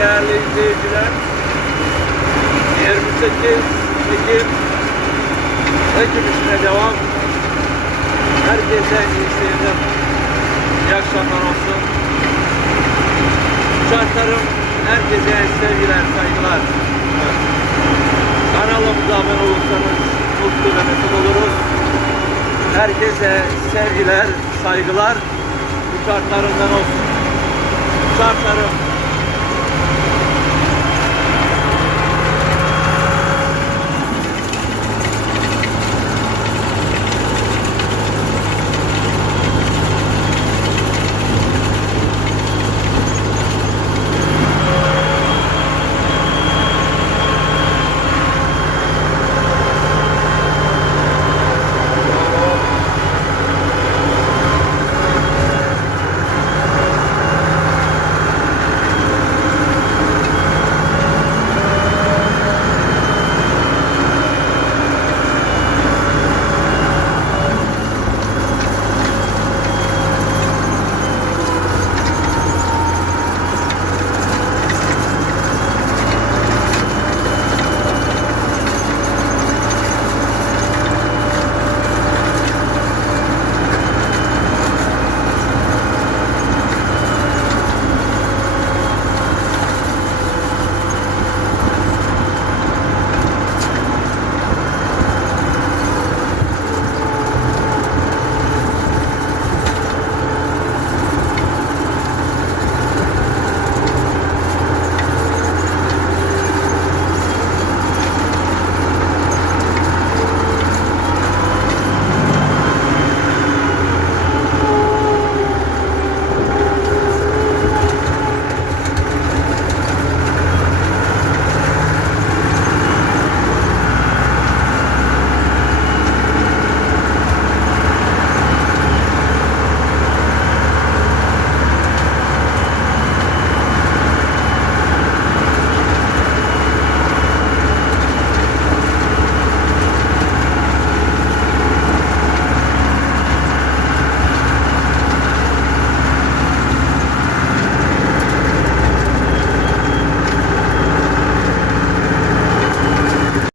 değerli izleyiciler. 28 Ekim Ekim işine devam. Herkese iyi seyirler. İyi akşamlar olsun. Uçaklarım herkese sevgiler, saygılar. Kanalımıza abone olursanız mutlu ve mesut oluruz. Herkese sevgiler, saygılar. Uçaklarından olsun. Uçaklarım